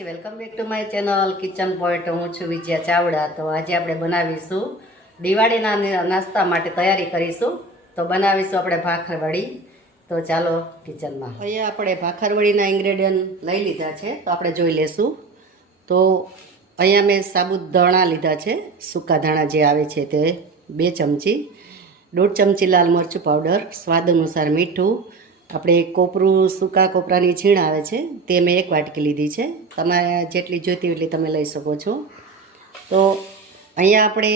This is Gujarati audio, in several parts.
માતાજી, welcome back to my channel kitchen point. હું છું વિજયા ચાવડા. તો આજે આપણે બનાવીશું દિવાળીના નાસ્તા માટે તૈયારી કરીશું. તો બનાવીશું આપણે ભાખરવડી. તો ચાલો કિચનમાં. અહીંયા આપણે ભાખરવડીના ઇન્ગ્રેડિયન્ટ લઈ લીધા છે, તો આપણે જોઈ લેશું. તો અહીંયા મેં સાબુત ધાણા લીધા છે, સૂકા ધાણા જે આવે છે તે 2 ચમચી, 1.5 ચમચી લાલ મરચું પાવડર, સ્વાદ અનુસાર મીઠું, આપણે કોપરું સૂકા કોપરાની છીણ આવે છે તે મેં 1 વાટકી લીધી છે. તમારે જેટલી જોઈતી એટલી તમે લઈ શકો છો. તો અહીંયા આપણે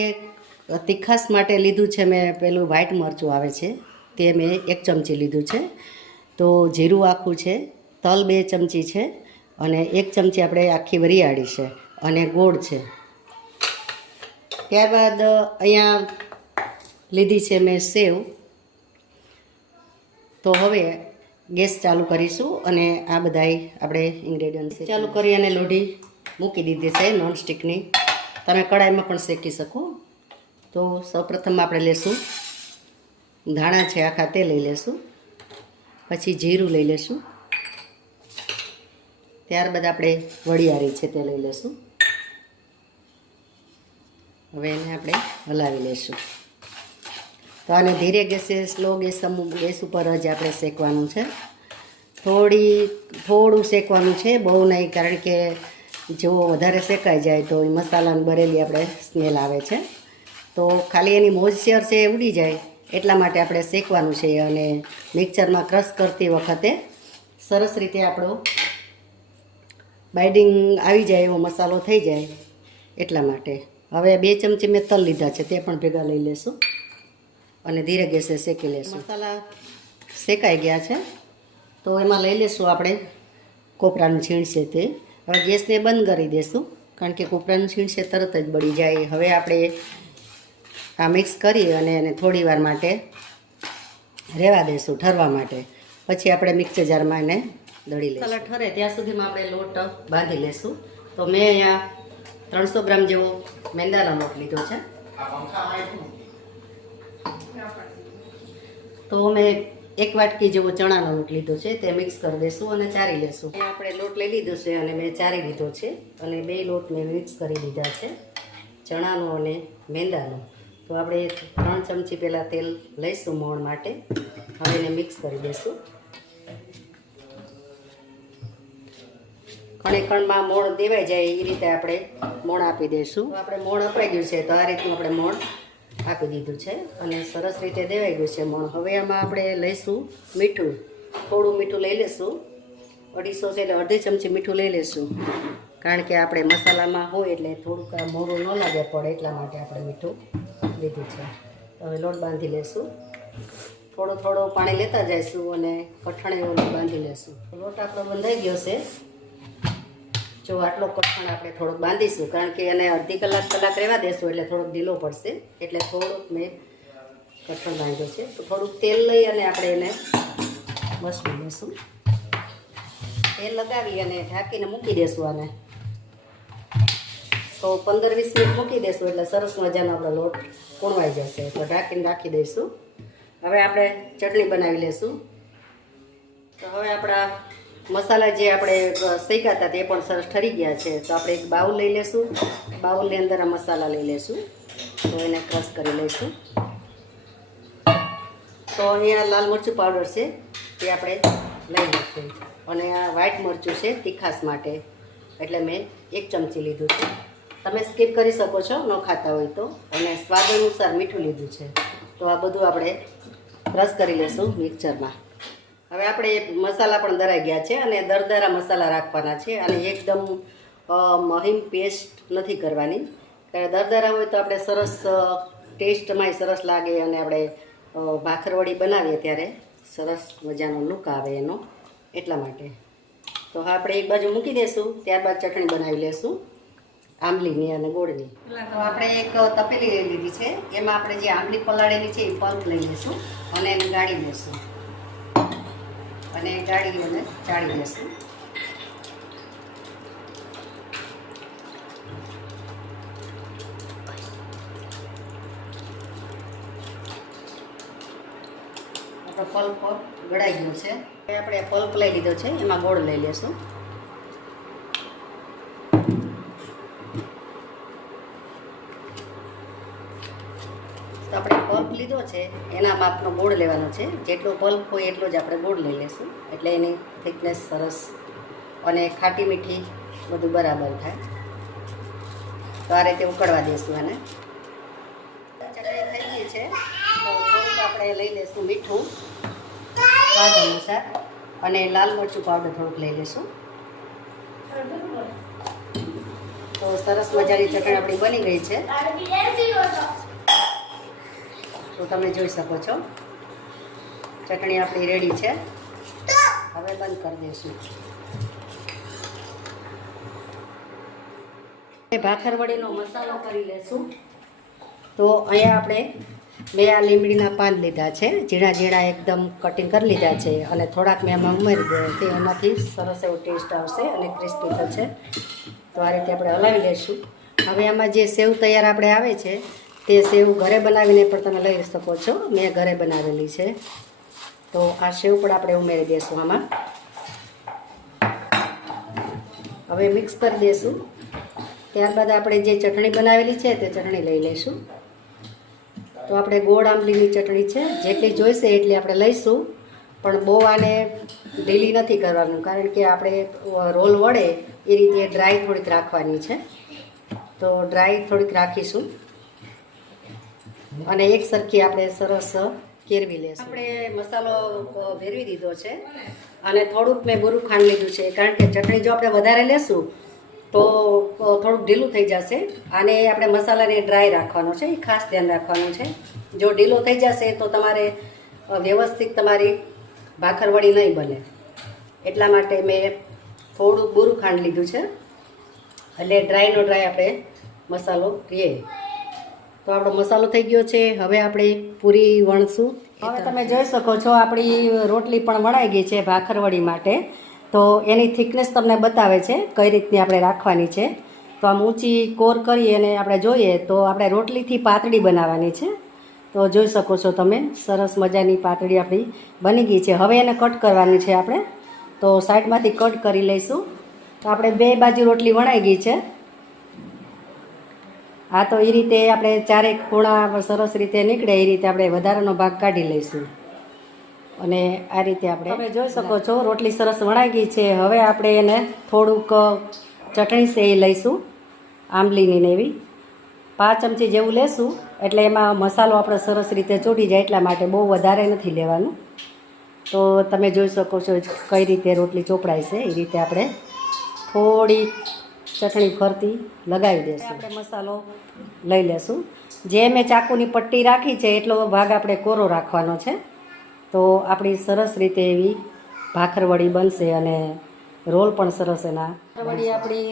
તીખાસ માટે લીધું છે મેં પેલું વ્હાઈટ મરચું આવે છે તે મેં 1 ચમચી લીધું છે. તો જીરું આખું છે, તલ 2 ચમચી છે અને 1 ચમચી આપણે આખી વરિયાળી છે અને ગોળ છે. ત્યારબાદ અહીંયા લીધી છે મેં સેવ. તો હવે ગેસ ચાલુ કરીશું અને આ બધાય આપણે ઇન્ગ્રેડિયન્ટ ચાલુ કરી અને લોઢી મૂકી દીધી છે નોનસ્ટિકની. તમે કડાઈમાં પણ શેકી શકો. તો સૌપ્રથમ આપણે લેશું ધાણા છે આખા તે લઈ લેશું, પછી જીરું લઈ લેશું, ત્યારબાદ આપણે વરિયાળી છે તે લઈ લેશું. હવે એને આપણે હલાવી લેશું. તો આને ધીરે ગેસે સ્લો ગેસ ઉપર જ આપણે શેકવાનું છે. થોડું શેકવાનું છે, બહુ નહીં, કારણ કે જો વધારે શેકાઈ જાય તો એ મસાલાની બરેલી આપણે સ્મેલ આવે છે. તો ખાલી એની મોઇસ્ચર છે એ ઉડી જાય એટલા માટે આપણે શેકવાનું છે અને મિક્સરમાં ક્રશ કરતી વખતે સરસ રીતે આપણો બાઇડિંગ આવી જાય એવો મસાલો થઈ જાય એટલા માટે. હવે 2 ચમચી મેં તલ લીધા છે તે પણ ભેગા લઈ લેશું અને ધીરે ગેસે શેકી લેશું. મસાલા શેકાઈ ગયા છે તો એમાં લઈ લેશું આપણે કોપરાનું છીણ છે તે. હવે ગેસને બંધ કરી દેશું કારણ કે કોપરાનું છીણ છે તરત જ બળી જાય. હવે આપણે આ મિક્સ કરી અને એને થોડી વાર માટે રહેવા દઈશું ઠરવા માટે. પછી આપણે મિક્સર જારમાં એને દળી લઈશું. મસાલા ઠરે ત્યાં સુધીમાં આપણે લોટ બાંધી લેશું. તો મેં અહીંયા 300 ગ્રામ જેવો મેંદાનો લોટ લીધો છે. તો મેં 1 વાટકી જેવો ચણાનો લોટ લીધો છે તે મિક્સ કરી દઈશું અને ચારી લેશું. આપણે લોટ લઈ લીધો છે અને મેં ચારી લીધો છે અને 2 લોટ મેં મિક્સ કરી લીધા છે, ચણાનો અને મેંદાનો. તો આપણે 3 ચમચી પહેલાં તેલ લઈશું મોણ માટે. હવે એને મિક્સ કરી દઈશું. કણમાં મોણ દેવાઈ જાય એ રીતે આપણે મોણ આપી દઈશું. તો આપણે મોણ અપાઈ ગયું છે તો આ રીતનું આપણે મોણ આપી દીધું છે અને સરસ રીતે દેવાઈ ગયું છે મોણ. હવે આમાં આપણે લઈશું મીઠું, થોડું મીઠું લઈ લઈશું. 250 છે એટલે 1/2 ચમચી મીઠું લઈ લઈશું, કારણ કે આપણે મસાલામાં હોય એટલે થોડુંક મોરું ન લાગે પડે એટલા માટે આપણે મીઠું લીધું છે. હવે લોટ બાંધી લઈશું. થોડો પાણી લેતા જઈશું અને કઠણ એવો લોટ બાંધી લઈશું. લોટ આપણો બંધાઈ ગયો છે. જો આટલો કઠણ આપણે થોડોક બાંધીશું કારણ કે એને અડધી કલાક રહેવા દેશું એટલે થોડોક ઢીલો પડશે, એટલે થોડુંક મેં કઠણ બાંધ્યો છે. તો થોડુંક તેલ લઈ અને આપણે એને મસળી લઈશું. તેલ લગાવી અને ઢાંકીને મૂકી દઈશું આને. તો 15-20 મિનિટ મૂકી દઈશું એટલે સરસ મજાનો આપણો લોટ કૂણવાઈ જશે. તો ઢાંકીને રાખી દઈશું. હવે આપણે ચટણી બનાવી લઈશું. તો હવે આપણા મસાલા જે આપણે શેક્યા હતા તે પણ સરસ ઠરી ગયા છે. તો આપણે એક બાઉલ લઈ લઈશું. બાઉલની અંદર આ મસાલા લઈ લઈશું. તો એને ક્રશ કરી લઈશું. તો અહીંયા લાલ મરચું પાવડર છે તે આપણે લઈ લઈશું અને આ વ્હાઈટ મરચું છે તીખાસ માટે એટલે મેં 1 ચમચી લીધું છે. તમે સ્કીપ કરી શકો છો ન ખાતા હોય તો. અને સ્વાદ અનુસાર મીઠું લીધું છે. તો આ બધું આપણે ક્રશ કરી લઈશું મિક્સરમાં. હવે આપણે મસાલા પણ દરાઈ ગયા છે અને દરદરા મસાલા રાખવાના છે અને એકદમ મહીમ પેસ્ટ નથી કરવાની. કારણ દરદરા હોય તો આપણે સરસ ટેસ્ટમાંય સરસ લાગે અને આપણે ભાખરવડી બનાવીએ ત્યારે સરસ મજાનો લુક આવે એનો, એટલા માટે. તો આપણે એક બાજુ મૂકી દઈશું. ત્યારબાદ ચટણી બનાવી લઈશું આંબલીની અને ગોળની. તો આપણે એક તપેલી લઈ લીધી છે. એમાં આપણે જે આંબલી પલાળેલી છે એ પલ્પ લઈ લઈશું અને એને ગાળી લઈશું અને ગાળી અને ચાળી લઈશું. આપણો પલ્પ ગળાઈ ગયો છે. આપણે પલ્પ લઈ લીધો છે, એમાં ગોળ લઈ લેશું. લીધો છે એના માપનો ગોળ લેવાનો છે. જેટલો પલ્પ હોય એટલો જ આપણે ગોળ લઈ લઈશું, એટલે એની થિકનેસ સરસ અને ખાટી મીઠી બધું બરાબર થાય. તો આ રીતે ઉકળવા દઈશું આને. ચટણી થઈ ગઈ છે તો થોડુંક આપણે લઈ લઈશું મીઠું સ્વાદ અનુસાર અને લાલ મરચું પાવડર થોડુંક લઈ લઈશું. તો સરસ મજાની ચટણી આપણી બની ગઈ છે. તો તમે જોઈ શકો છો ચટણી આપણી રેડી છે. હવે બંધ કરી દઈશું. ભાખરવડીનો મસાલો કરી લેશું. તો અહીંયા આપણે મેં આ લીમડીના પાન લીધા છે, ઝીણા ઝીણા એકદમ કટિંગ કરી લીધા છે અને થોડાક મેં એમાં ઉમેરી દીધા છે. એનાથી સરસ એવો ટેસ્ટ આવશે અને ક્રિસ્પી થશે. તો આ રીતે આપણે હલાવી લઈશું. હવે આમાં જે સેવ તૈયાર આપણે આવે છે તે સેવ ઘરે બનાવીને પણ તમે લઈ શકો છો. મેં ઘરે બનાવેલી છે. તો આ સેવ પણ આપણે ઉમેરી દઈશું આમાં. હવે મિક્સ કરી દઈશું. ત્યારબાદ આપણે જે ચટણી બનાવેલી છે તે ચટણી લઈ લઈશું. તો આપણે ગોળ આંબલીની ચટણી છે, જેટલી જોઈશે એટલી આપણે લઈશું. પણ બહુ આને ઢીલી નથી કરવાનું, કારણ કે આપણે રોલ વળે એ રીતે ડ્રાય થોડીક રાખવાની છે. તો ડ્રાય થોડીક રાખીશું અને એક સરખી આપણે સરસ કેરવી લઈશું. આપણે મસાલો ભેરવી દીધો છે અને થોડુંક મેં બુરું ખાંડ લીધું છે, કારણ કે ચટણી જો આપણે વધારે લેશું તો થોડુંક ઢીલું થઈ જશે. આને આપણે મસાલાને ડ્રાય રાખવાનો છે, એ ખાસ ધ્યાન રાખવાનું છે. જો ઢીલો થઈ જશે તો તમારે વ્યવસ્થિત તમારી ભાખરવડી નહીં બને. એટલા માટે મેં થોડુંક બુરું ખાંડ લીધું છે, એટલે ડ્રાયનો ડ્રાય આપણે મસાલો કરીએ. તો આપણો મસાલો થઈ ગયો છે. હવે આપણે પૂરી વણશું. હવે તમે જોઈ શકો છો આપણી રોટલી પણ વણાઈ ગઈ છે ભાખરવડી માટે. તો એની થિકનેસ તમને બતાવે છે કઈ રીતની આપણે રાખવાની છે. તો આમ ઊંચી કોર કરી અને આપણે જોઈએ તો આપણે રોટલીથી પાતળી બનાવવાની છે. તો જોઈ શકો છો તમે સરસ મજાની પાતળી આપણી બની ગઈ છે. હવે એને કટ કરવાની છે આપણે. તો સાઈડમાંથી કટ કરી લઈશું. તો આપણે બે બાજુ રોટલી વણાઈ ગઈ છે. આ તો એ રીતે આપણે ચારેક ખૂણા સરસ રીતે નીકળે એ રીતે આપણે વધારાનો ભાગ કાઢી લઈશું. અને આ રીતે આપણે તમે જોઈ શકો છો રોટલી સરસ વણાઈ ગઈ છે. હવે આપણે એને થોડુંક ચટણી છે એ લઈશું, આંબલીની ને એવી 5 ચમચી જેવું લેશું. એટલે એમાં મસાલો આપણે સરસ રીતે ચોટી જાય એટલા માટે બહુ વધારે નથી લેવાનું. તો તમે જોઈ શકો છો કઈ રીતે રોટલી ચોપડાય છે. એ રીતે આપણે થોડી ચટણી ફરતી લગાવી દઈશું. આપણે મસાલો લઈ લેશું. જે મેં ચાકુની પટ્ટી રાખી છે એટલો ભાગ આપણે કોરો રાખવાનો છે. તો આપણી સરસ રીતે એવી ભાખરવડી બનશે અને રોલ પણ સરસ એના. ભાખરવડી આપણી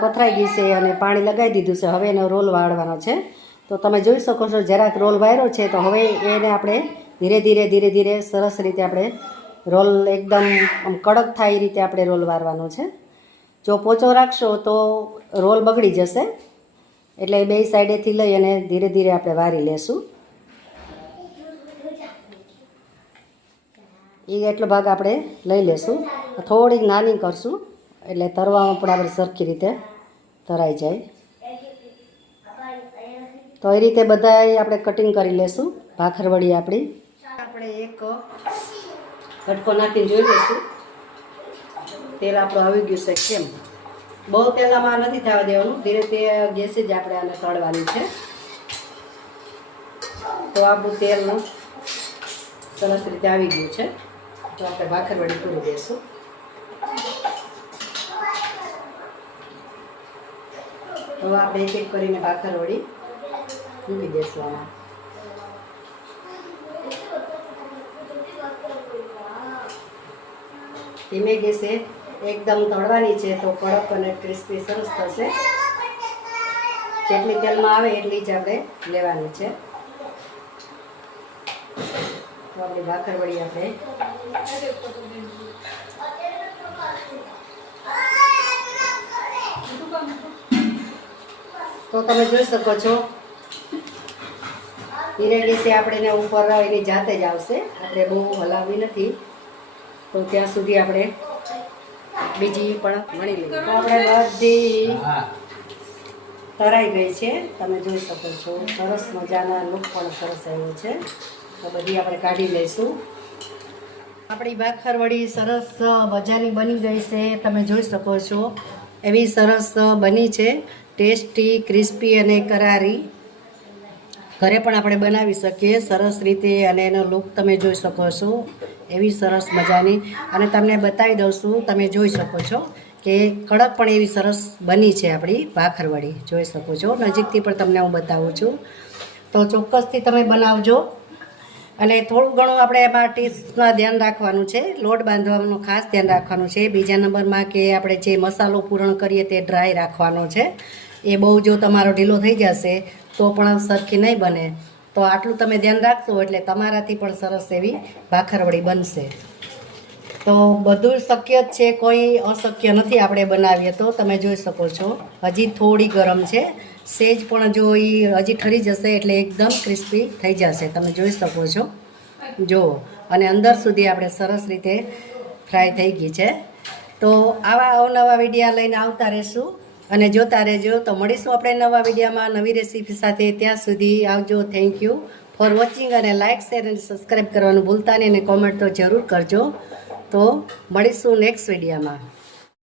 પથરાઈ ગઈ છે અને પાણી લગાવી દીધું છે. હવે એનો રોલ વાળવાનો છે. તો તમે જોઈ શકો છો જરાક રોલ વાળ્યો છે. તો હવે એને આપણે ધીરે ધીરે સરસ રીતે આપણે રોલ એકદમ આમ કડક થાય એ રીતે આપણે રોલ વાળવાનો છે. જો પોચો રાખશો તો રોલ બગડી જશે. એટલે બે સાઈડેથી લઈ અને ધીરે આપણે વારી લેશું. એ એટલો ભાગ આપણે લઈ લેશું. થોડીક નાની કરશું એટલે તરવામાં પણ આપણે સરખી રીતે તરાઈ જાય. તો એ રીતે બધા આપણે કટિંગ કરી લેશું ભાખરવડી આપણી. આપણે એક કટકો નાખીને જોઈ લઈશું તેલ આપણું આવી ગયું છે કેમ. બહુ તેલામાં નથી થવા દેવાનું, ધીરે તે ગેસે જ આપણે આને તળવાની છે. તો આપણું તેલ સરસ રીતે આવી ગયું છે. તો આપણે ભાખરવડી પૂરી દઈશું. તો આપણે એક એક કરીને ભાખરવડી મૂકી દઈશું આમાં. ધીમે ગેસે એકદમ તળવાની છે તો કડક અને ક્રિસ્પી સરસ થશે. જેટલી તેલમાં આવે એટલી જ આપણે લેવાની છે. તો આપણી ભાખરવડી આપણે તો તમે જોઈ શકો છો ધીરે ગેસે આપણે એને ઉપર એની જાતે જ આવશે. આપણે બહુ હલાવવી નથી. તો ત્યાં સુધી આપણે બીજી પણ વણી લઈએ. તો આપણે બધી તરાઈ ગઈ છે, તમે જોઈ શકો છો. સરસ મજાના લુક પણ સરસ આવ્યો છે. તો બધી આપણે કાઢી લઈશું. આપણી ભાખરવડી સરસ મજાની બની ગઈ છે, તમે જોઈ શકો છો. એવી સરસ બની છે, ટેસ્ટી, ક્રિસ્પી અને કરારી. ઘરે પણ આપણે બનાવી શકીએ સરસ રીતે, અને એનો લુક તમે જોઈ શકો છો. એવી સરસ મજાની, અને તમને બતાવી દઉં છું, તમે જોઈ શકો છો કે કડક પણ એવી સરસ બની છે આપણી ભાખરવડી. જોઈ શકો છો, નજીકથી પણ તમને હું બતાવું છું. તો ચોક્કસથી તમે બનાવજો. અને થોડું ઘણું આપણે એમાં ટીપ્સમાં ધ્યાન રાખવાનું છે, લોટ બાંધવાનું ખાસ ધ્યાન રાખવાનું છે. બીજા નંબરમાં કે આપણે જે મસાલો પૂરણ કરીએ તે ડ્રાય રાખવાનો છે. એ બહુ જો તમારો ઢીલો થઈ જશે તો પણ સરખી નહીં બને. તો આટલું તમે ધ્યાન રાખશો એટલે તમારાથી પણ સરસ એવી ભાખરવડી બનશે. તો બધું શક્ય જ છે, કોઈ અશક્ય નથી. આપણે બનાવીએ તો તમે જોઈ શકો છો. હજી થોડી ગરમ છે, સેજ પણ જો એ હજી ઠરી જશે એટલે એકદમ ક્રિસ્પી થઈ જશે. તમે જોઈ શકો છો, જુઓ. અને અંદર સુધી આપણે સરસ રીતે ફ્રાય થઈ ગઈ છે. તો આવા અવનવા વિડીયા લઈને આવતા રહેશું અને જોતા રહેજો. તો મળીશું આપણે નવા વિડીયામાં નવી રેસીપી સાથે. ત્યાં સુધી આવજો. Thank you for watching. અને લાઇક, શેર અને સબસ્ક્રાઈબ કરવાનું ભૂલતા નહીં, અને કોમેન્ટ તો જરૂર કરજો. તો મળીશું નેક્સ્ટ વિડીયામાં.